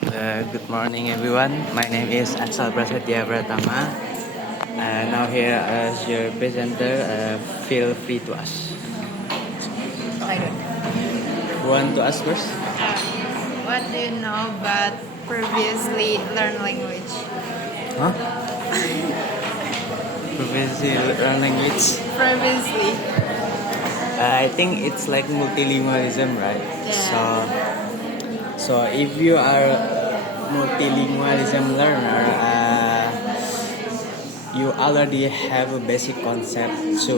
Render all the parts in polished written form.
Good morning, everyone. My name is Axel Prasetya Pratama. Now here as your presenter, feel free to ask. I don't. Who want to ask first? What do you know but previously learned language? Huh? Previously learn language. Previously. I think it's like multilingualism, right? Yeah. So if you are multilingualism learner, you already have a basic concept to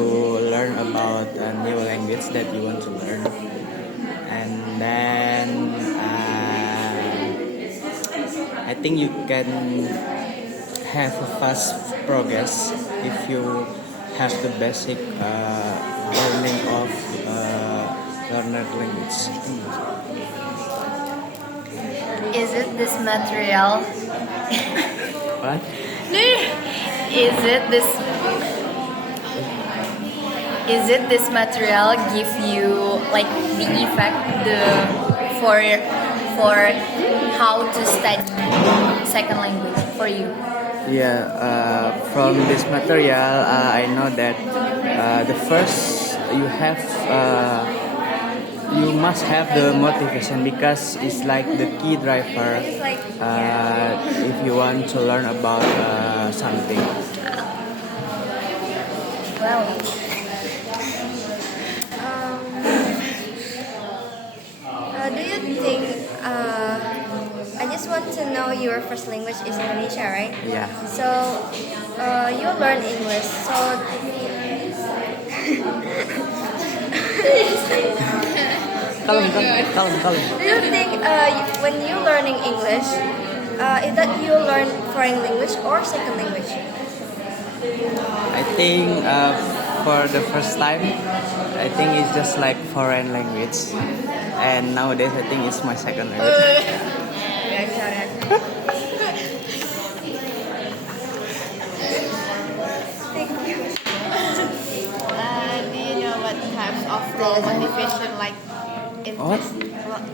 learn about a new language that you want to learn, and then I think you can have a fast progress if you have the basic learning of learner language. Is it this material? What? Is it this material give you like the effect for how to study second language for you? Yeah, from this material, I know that the first you must have the motivation because it's like the key driver if you want to learn about something. Well, do you think I just want to know your first language is Indonesia, right? Yeah. So you learn English. So Kalem. do you think when you learning English, is that you learn foreign language or second language? I think for the first time, I think it's just like foreign language, and nowadays I think it's my second language. Thank you. do you know what types of role motivation like What?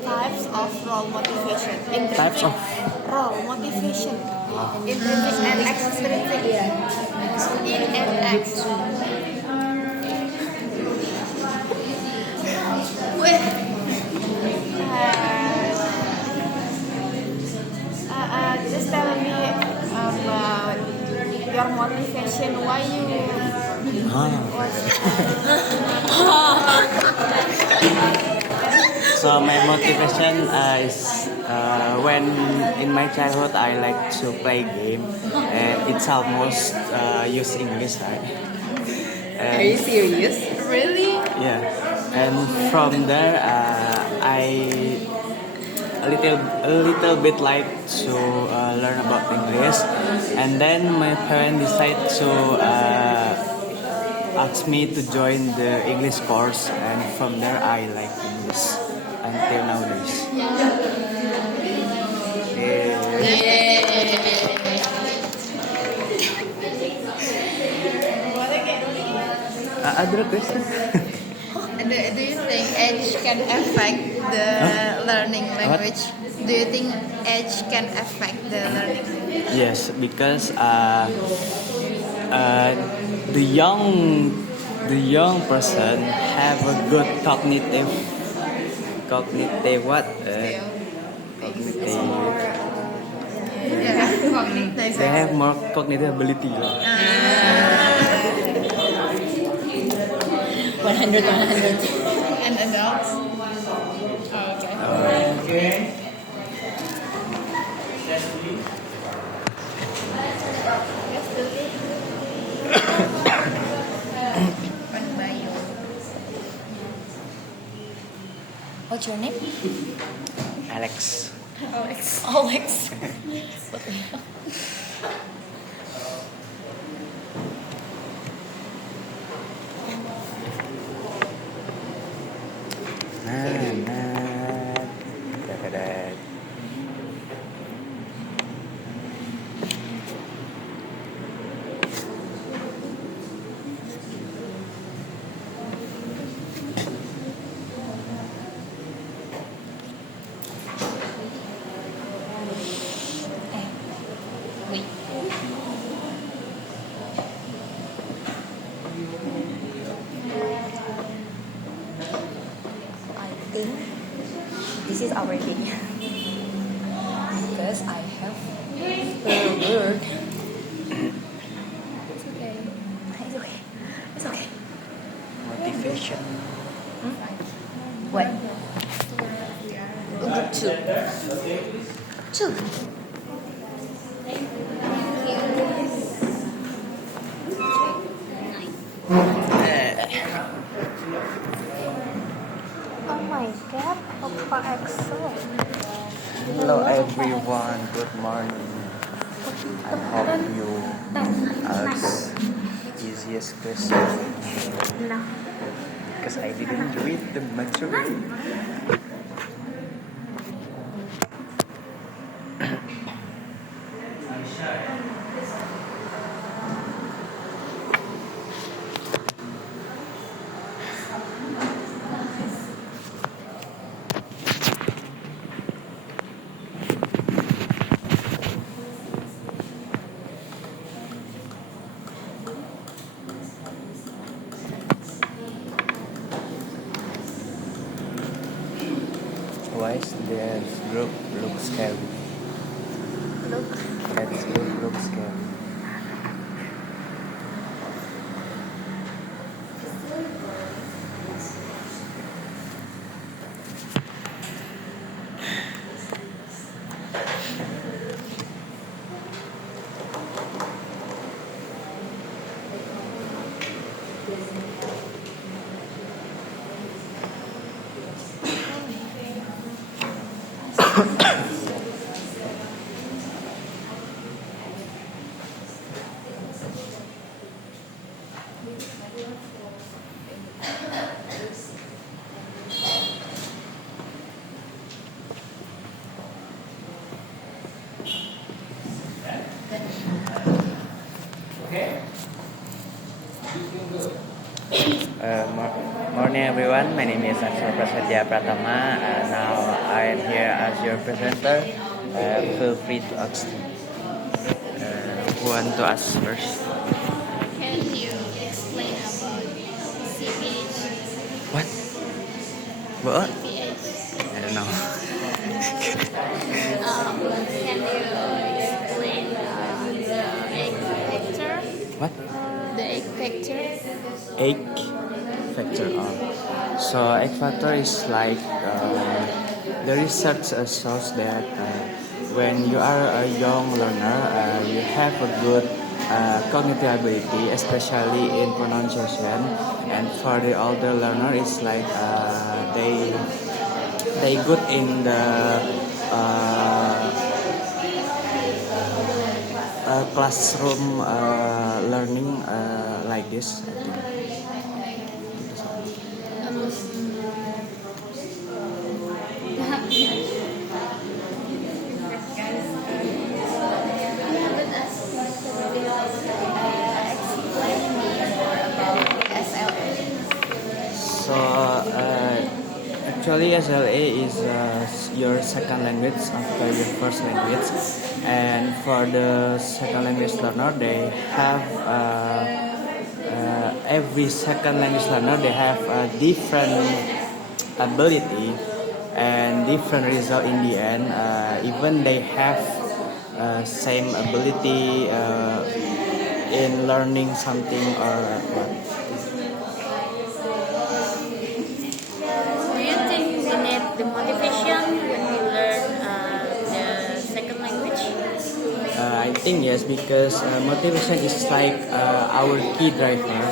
types of role motivation? Types of Role motivation. Intrinsic and extrinsic. In and X. Just tell me about your motivation. Why you watch? So my motivation is when in my childhood I like to play game, and it's almost use English, right? Are you serious? Really? Yeah, and from there I a little bit like to learn about English, and then my parents decide to ask me to join the English course, and from there I like English until nowadays. Yeah. Other question? Do you think age can affect the learning language? Do you think age can affect the learning language? Yes, because the young person have a good cognitive what cognitive they have more cognitive ability. 100. And adults? Okay. What's your name? Alex. Alex. What the hell? Dadah. is already. Because I have a word. It's okay. It's okay. It's okay. Motivation. What? Group 2. 2. Oh my god, Oppa Excel. Hello everyone, good morning. I hope you ask easiest question No. because I didn't read the material. Why is this group look scary? Look. That group looks scary. Morning everyone, my name is Axel Prasadya Pratama. Now I am here as your presenter. Feel free to ask. Who want to ask first? Can you explain about CPH? What? What? CPH. I don't know. Can you explain the egg factor? What? The egg factor? Egg factor. So egg factor is like the research shows that when you are a young learner, you have a good cognitive ability, especially in pronunciation. And for the older learner, it's like they good in the classroom learning like this. I think. So actually SLA is your second language after your first language, and for the second language learner they have every second language learner they have a different ability and different result in the end. Even they have same ability in learning something or what. Do you think we need the motivation when we learn the second language? I think yes, because motivation is like our key driver.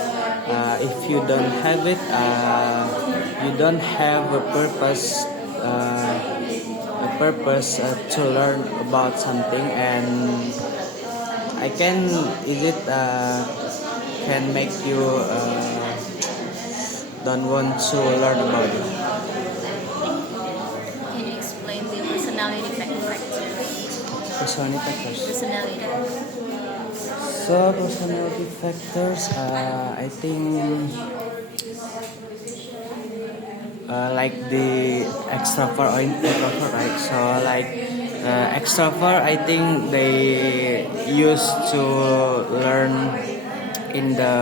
If you don't have it, you don't have a purpose. To learn about something, and I can can make you don't want to learn about it. Can you explain the personality factors? Personality factors. Personality. So personality factors, I think like the extrovert or introvert, right? So like extrovert, I think they used to learn in the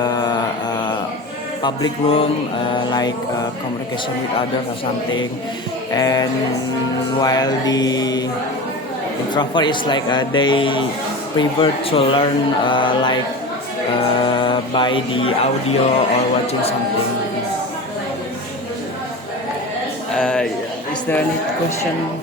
public room, like communication with others or something. and while the introvert is like they prefer to learn by the audio or watching something. Is there any question?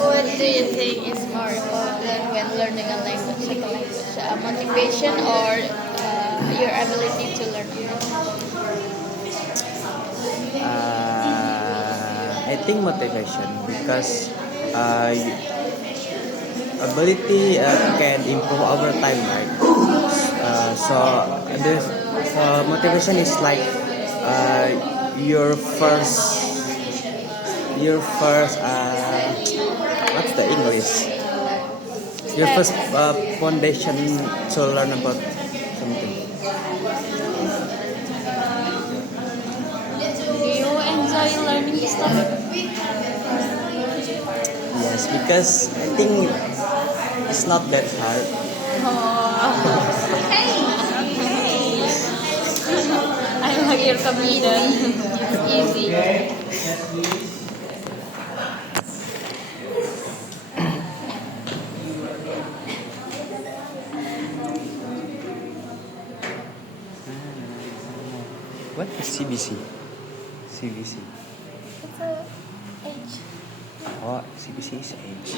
What do you think is more important when learning a language, second language? Motivation or your ability to learn a language? I think motivation because ability can improve over time, right? So motivation is like your first what's the English? Your first foundation to learn about something. Do you enjoy learning this topic? Yes, because I think it's not that hard. I like your confidence. It's easy. What is CBC? CBC. It's a age. Oh, CBC is age.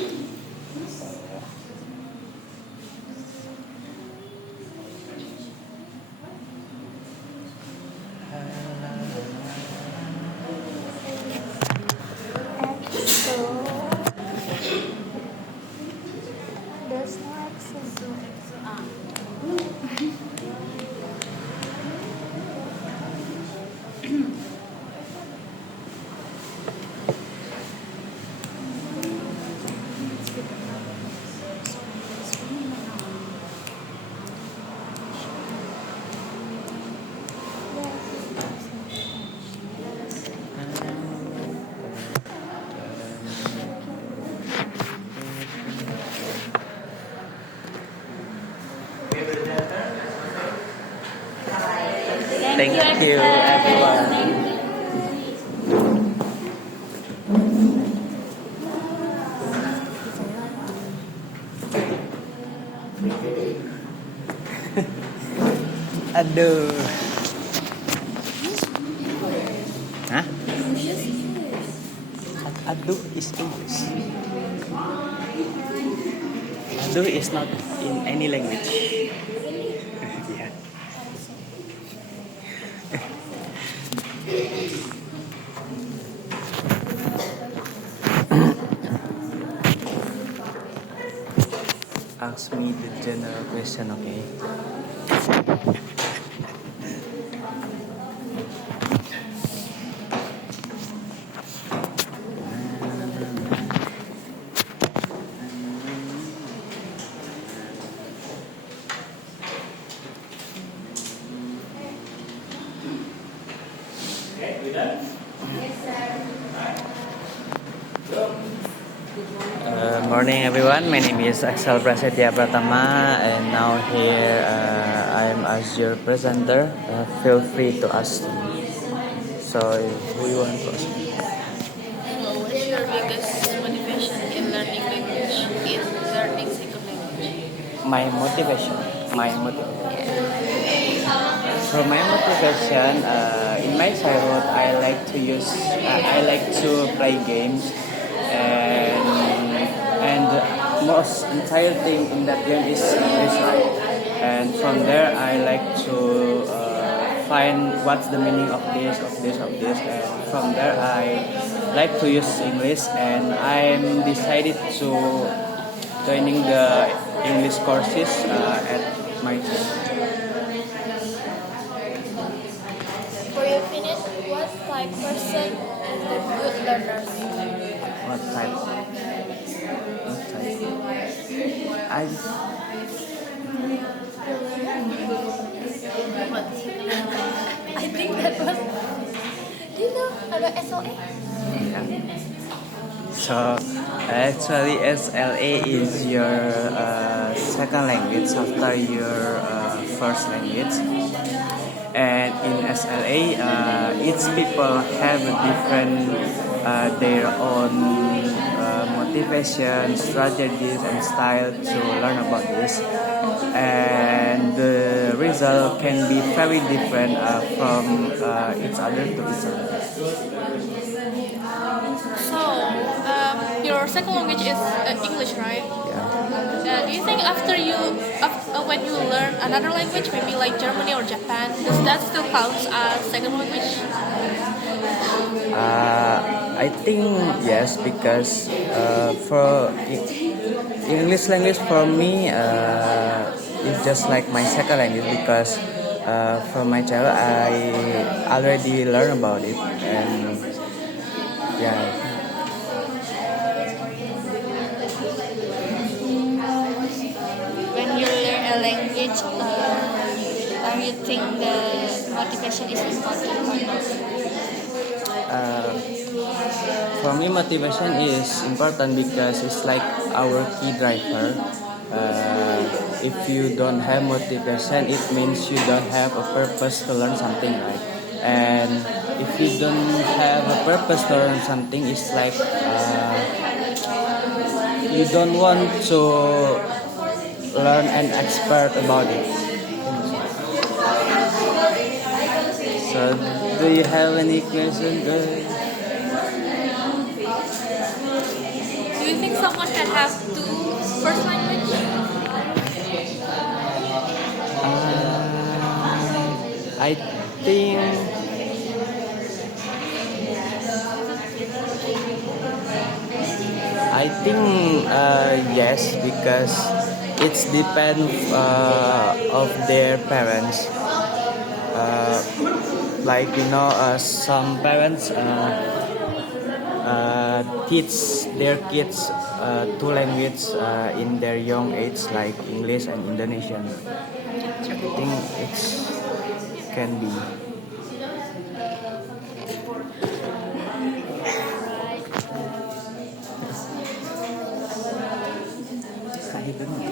There's no access. Thank you, everyone. Aduh. Hah? Aduh is English. Aduh is not in any language. Yeah. Ask me the general question, okay? Morning everyone, my name is Axel Prasetya Pratama and now here I am as your presenter. Feel free to ask me. So who you want to ask me? What's your biggest motivation in learning language? In learning second language? My motivation. For my motivation, in my childhood, I like to play games, and the most entire thing in that game is English, right? And from there, I like to find what's the meaning of this, and from there, I like to use English, and I'm decided to joining the English courses at my school. For your opinion, what type person is the good learners? What type? I I think that was. Do you know about SOA? yeah. So actually, SLA is your second language after your first language. And in SLA, each people have a different their own motivation, strategies, and style to learn about this. And the result can be very different from each other to each other. So, your second language is English, right? Yeah. Do you think when you learn another language, maybe like Germany or Japan, does that still count as second language? I think yes, because for English language for me is just like my second language because from my child I already learned about it, and yeah. When you learn a language, you think the motivation is important or not? Uh, for me, motivation is important because it's like our key driver. If you don't have motivation, it means you don't have a purpose to learn something, right? And if you don't have a purpose to learn something, it's like you don't want to learn and expert about it. So, do you have any question, guys? Do you think someone can have two first language? I think yes, because it's depend of their parents. Like some parents teach their kids two languages in their young age, like English and Indonesian. I think it's can be. I don't know.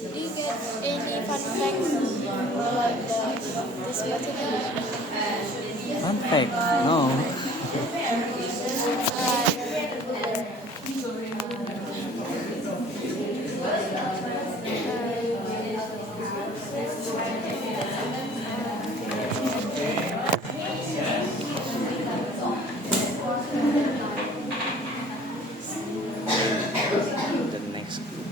Do you get any fun facts about this particular? Fun fact, no. The next group.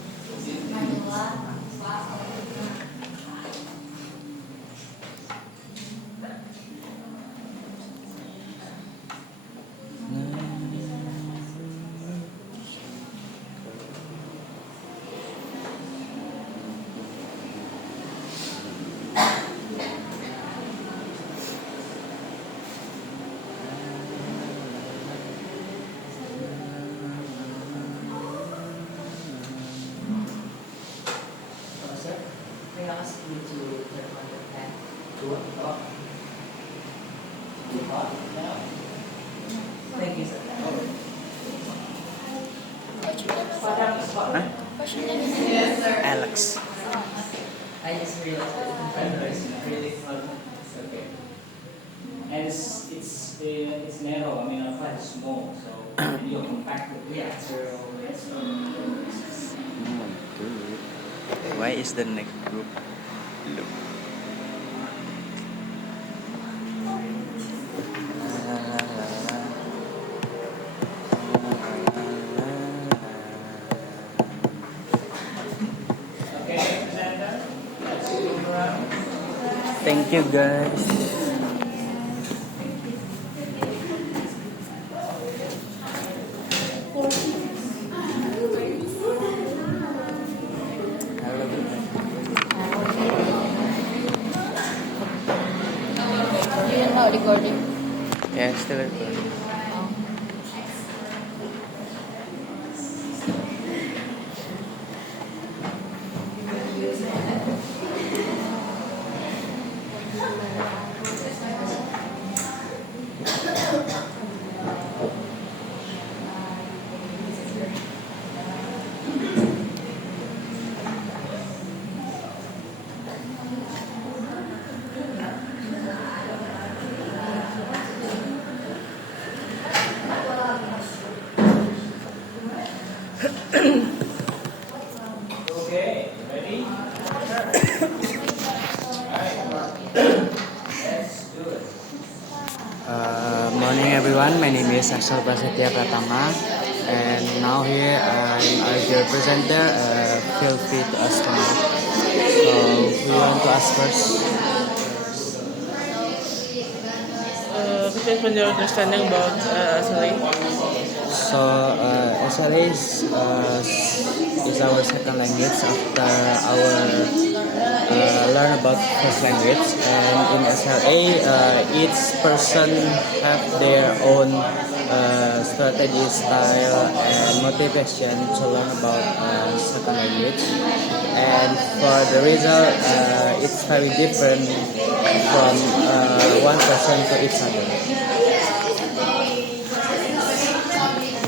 Huh? Alex. I just realized that it's really fun. Okay. And it's narrow. I mean, quite small, so you're compacted. Yeah. Why is the next group? Look. Thank you, guys. You're not recording. Yeah, still recording. Morning everyone, my name is Axel Prasetya Pratama, and now here I'm your presenter. Feel free to ask me. So we want to ask first. Could you explain your understanding about SLA? So SLA is our second language after our learn about first language, and in SLA each person have their own strategy, style, and motivation to learn about second language, and for the result it's very different from one person to each other.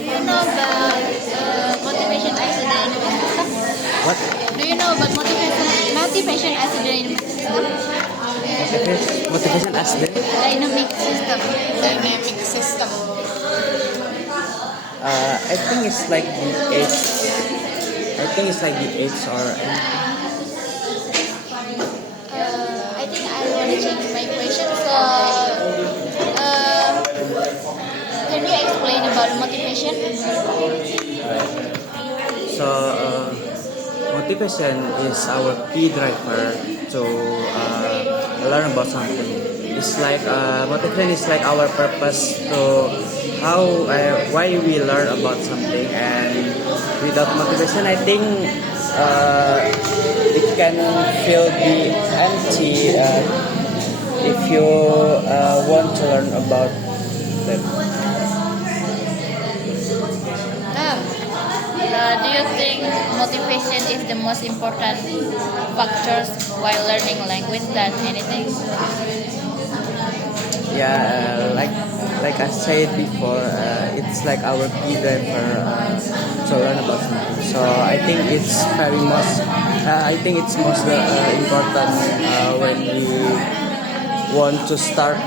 Do you know about motivation as a dynamic system? What? Do you know about motivation as a dynamic system? Motivation as the Dynamic system. Dynamic system. I think it's like the age. I think it's like the age or I think I want to change my question. So, can you explain about motivation? so motivation is our key driver to learn about something. It's like motivation is like our purpose to how why we learn about something, and without motivation I think it can feel be empty if you want to learn about that. Do you think motivation is the most important factors while learning language than anything? Yeah, like I said before, it's like our key driver to learn about something. So I think it's very most. I think it's most important when we want to start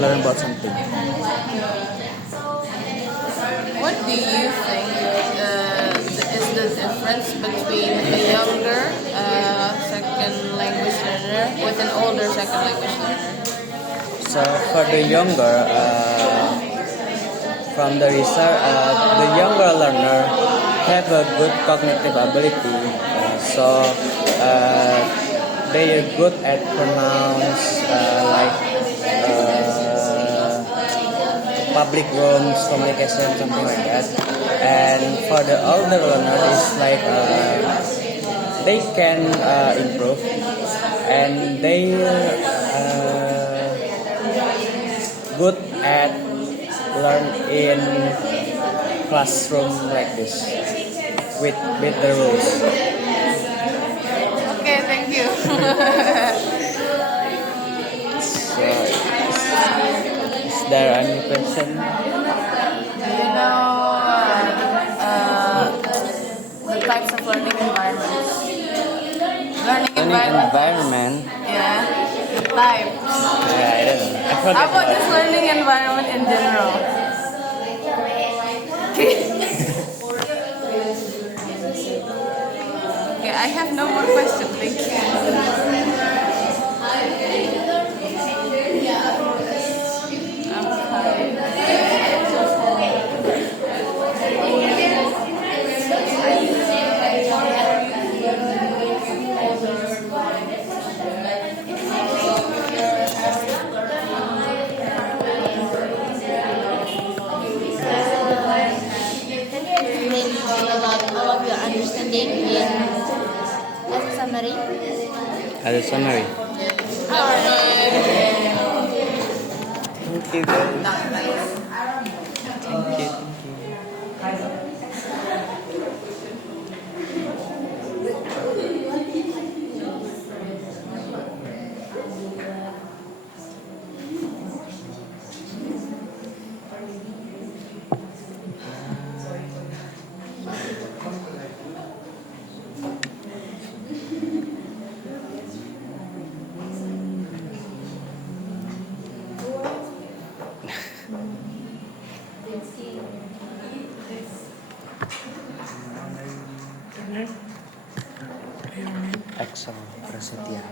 learn about something. What do you think is the difference between a younger second language learner with an older second language learner? So for the younger, from the research, the younger learner have a good cognitive ability. They are good at pronounce public rooms, communication, something like that. And for the older learner, it's like they can improve, and they good at learn in classroom like this with the rules. Okay, thank you. So, is there any question? Do you know the types of learning environments? Learning Learning environment. environment. Yeah, the types. Yeah, I don't know. I How forgot about this learning environment in general? Okay, I have no more questions. Thank you. Explain about all of your understanding in as a summary. As a summary. Thank you guys. Thank you. Thank you. Excel Prasetya.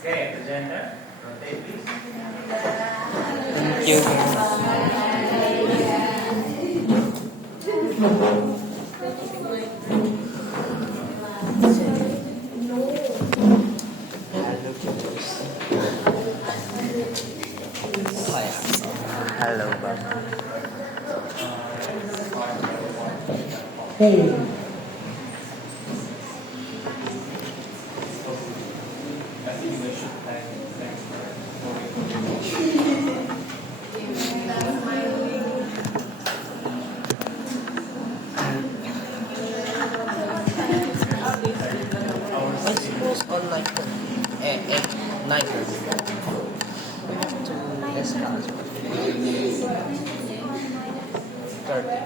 Okay, presenter, rotate please. Thank you. Hello, kids. Hi. Hello, Bob. I suppose on like 9 to this class 30.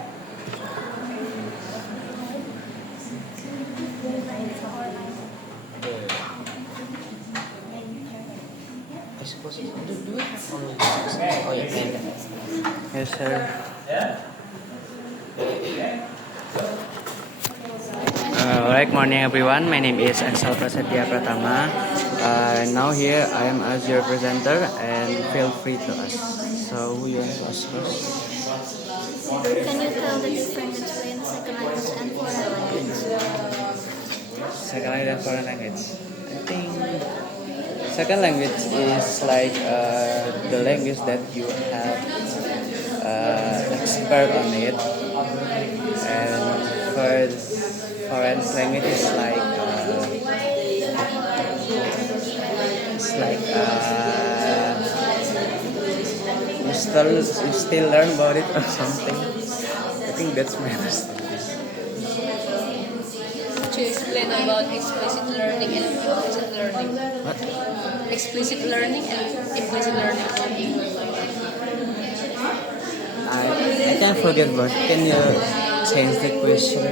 I suppose do we have only 6? Oh yeah, and Yes, sir. Alright, morning everyone. My name is Excel Prasetya Pratama. Now here I am as your presenter and feel free to ask. So who you want to ask first? Can you tell the difference between second language and foreign language? Second language and foreign language. I think second language is like the language that you have expert on it, and for foreign language is like you still learn about it or something. I think that's my understanding. To explain about explicit learning and implicit learning. What? Explicit learning and implicit learning. I can't forget, but can you change the question?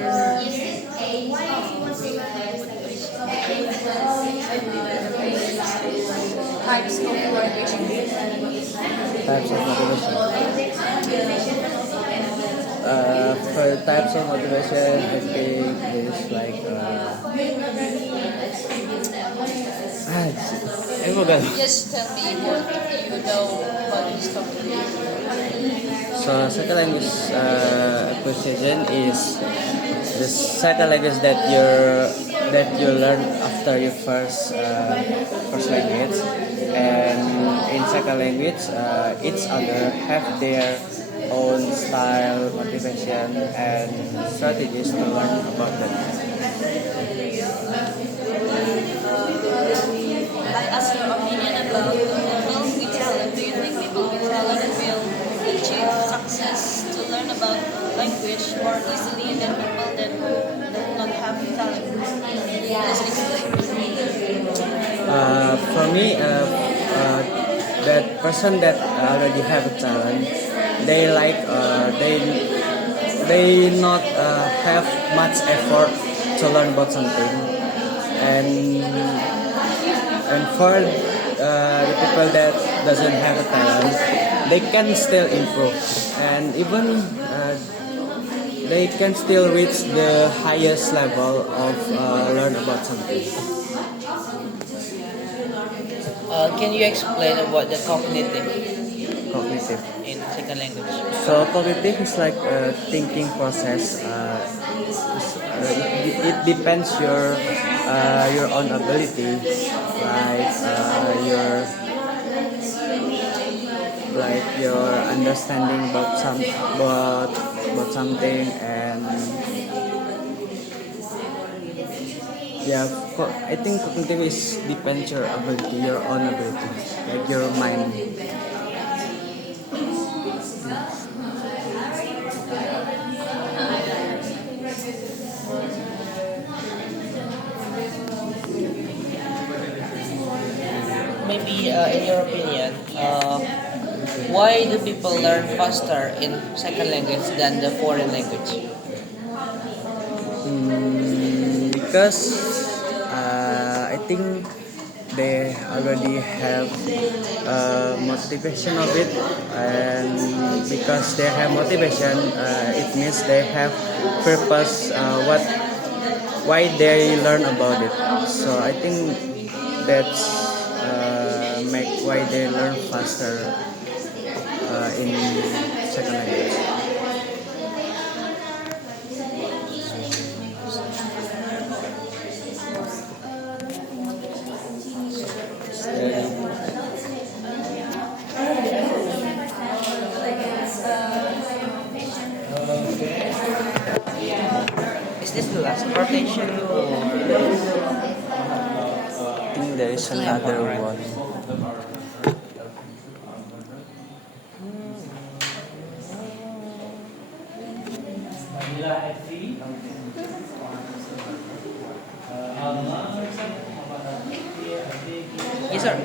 Types of motivation. Types of motivation. For types of motivation, I think it's like I forgot. Just tell me what you know about this topic. So second language acquisition is the second language that you learn after your first language, and in second language each other have their own style, motivation, and strategies to learn about them. I ask your opinion about people with talent. Do you think people with talent will achieve success to learn about language more easily than people that do not have talent? Just explain. For me, that person that already have a talent, they not have much effort to learn about something, and for the people that doesn't have a talent, they can still improve, and even they can still reach the highest level of learn about something. can you explain about the cognitive Cognitive. in second language? So cognitive is like a thinking process. It depends your own ability, like your understanding about something, and yeah, I think cognitive is depends your ability, your own ability, like your mind. maybe in your opinion, why do people learn faster in second language than the foreign language? Because I think they already have motivation of it, and because they have motivation, it means they have purpose. Why they learn about it. So I think that's make why they learn faster in second language. Is this the last rotation? I think there is another one. Yes, sir.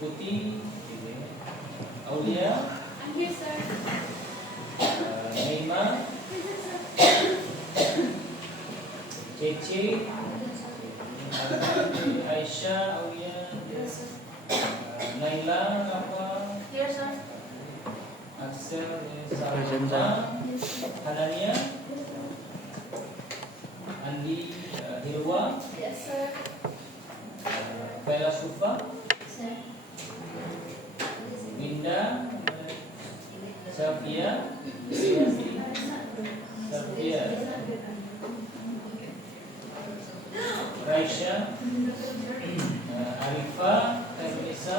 Putih, Aulia, Naima, Cece, Aisyah, Aulia, Naila, apa? Axel, Sarjana, Hanania, Andi, Hilwa, Bella Sufa, Winda, Safia, Safia, Raisya, Arifa, Teresa,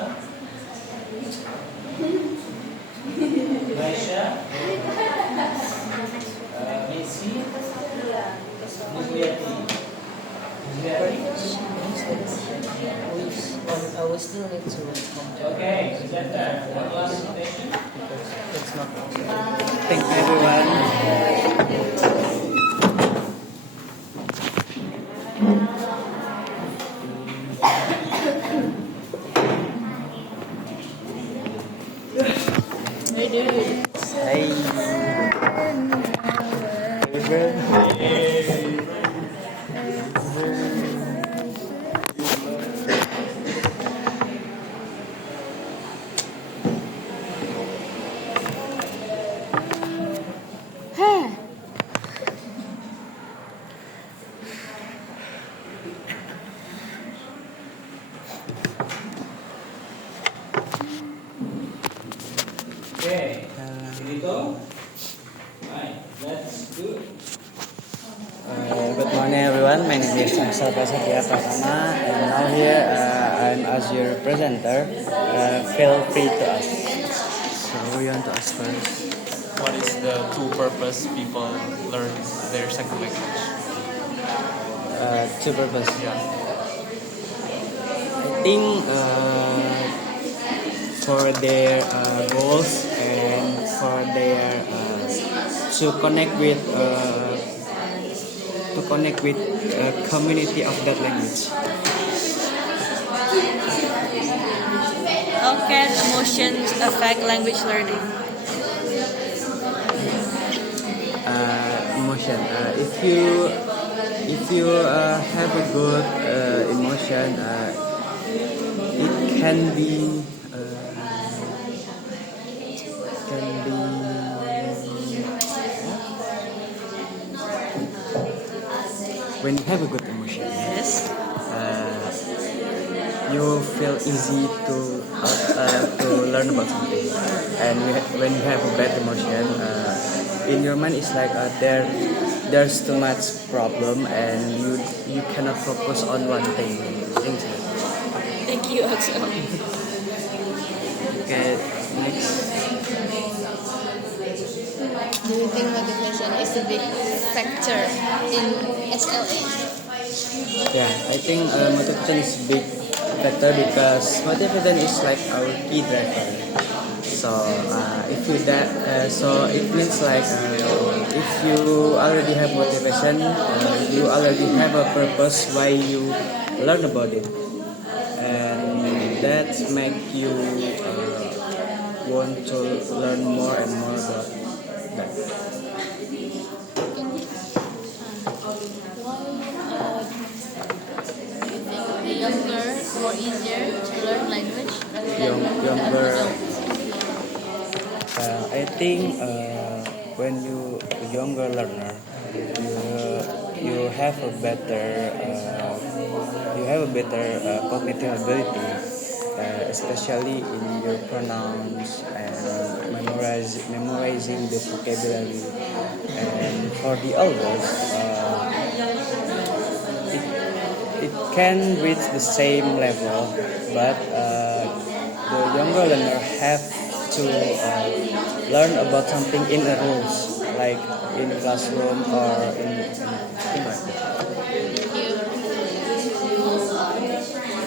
Raisya, Messi, Nuzliati. We still need to Okay, is that one last station? It's not. Thank you, everyone. Hey, dude. Okay, Dito. Right, let's do it. Good morning, everyone. My name is Ansar Prasetya Pratama, and now here I'm as your presenter. Feel free to ask. So, you want to ask first? What is the true purpose people learn their second language? Two purpose. Yeah. I think for their goals and for their to connect with community of that language. How can emotions affect language learning? Emotion. If you have a good emotion, it can be when you have a good emotion. Yes. You feel easy to learn about something, and when you have a bad emotion, in your mind is like there's too much problem and you cannot focus on one thing. Things like Thank you, Axel. okay, next. Do you think motivation is a big factor in SLA? Yeah, I think motivation is a big factor because motivation is like our key driver. So if you that, so it means like if you already have motivation, you already have a purpose why you learn about it, and that make you want to learn more and more about that. The younger more easier to learn language than Younger. the adults. I think when you younger learner, you have a better cognitive ability, especially in your pronouns and memorizing the vocabulary. And for the elders, it can reach the same level, but the younger learner have to learn about something in the rules, like in classroom or in something like that.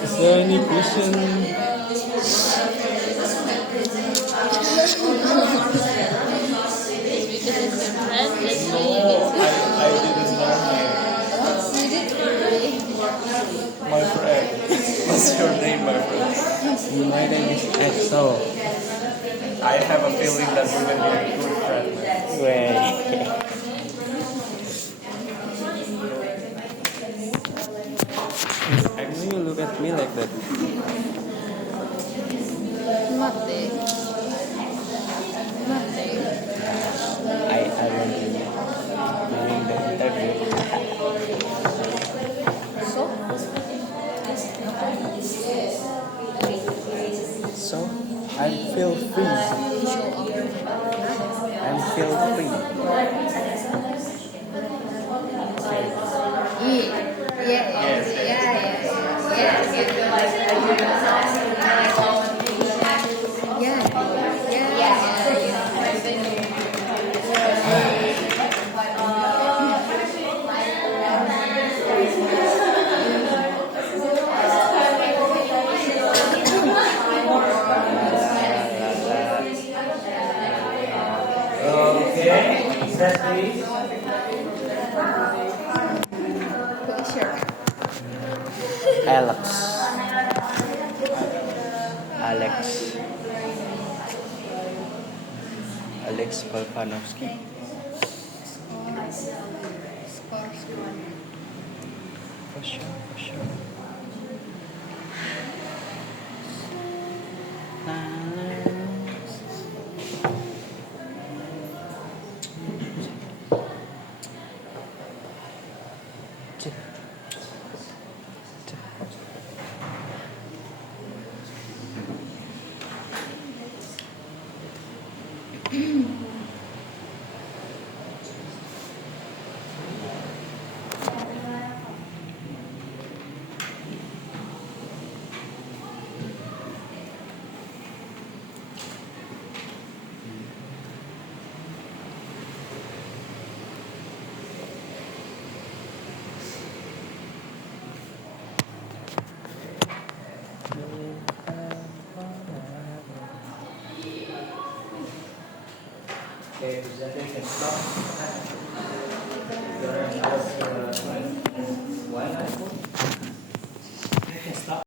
Is there any question? Because it's your friend, that's No, I didn't learn my friend. What's your name, my friend? My name is Exo. I have a feeling that we're gonna be a good friend. Wait. I know you look at me like that. Nothing. Nothing. I want to doing the interview. So I feel free. I feel free. Okay, set please. Alex Polpanovsky. For sure. Okay, presentation stop.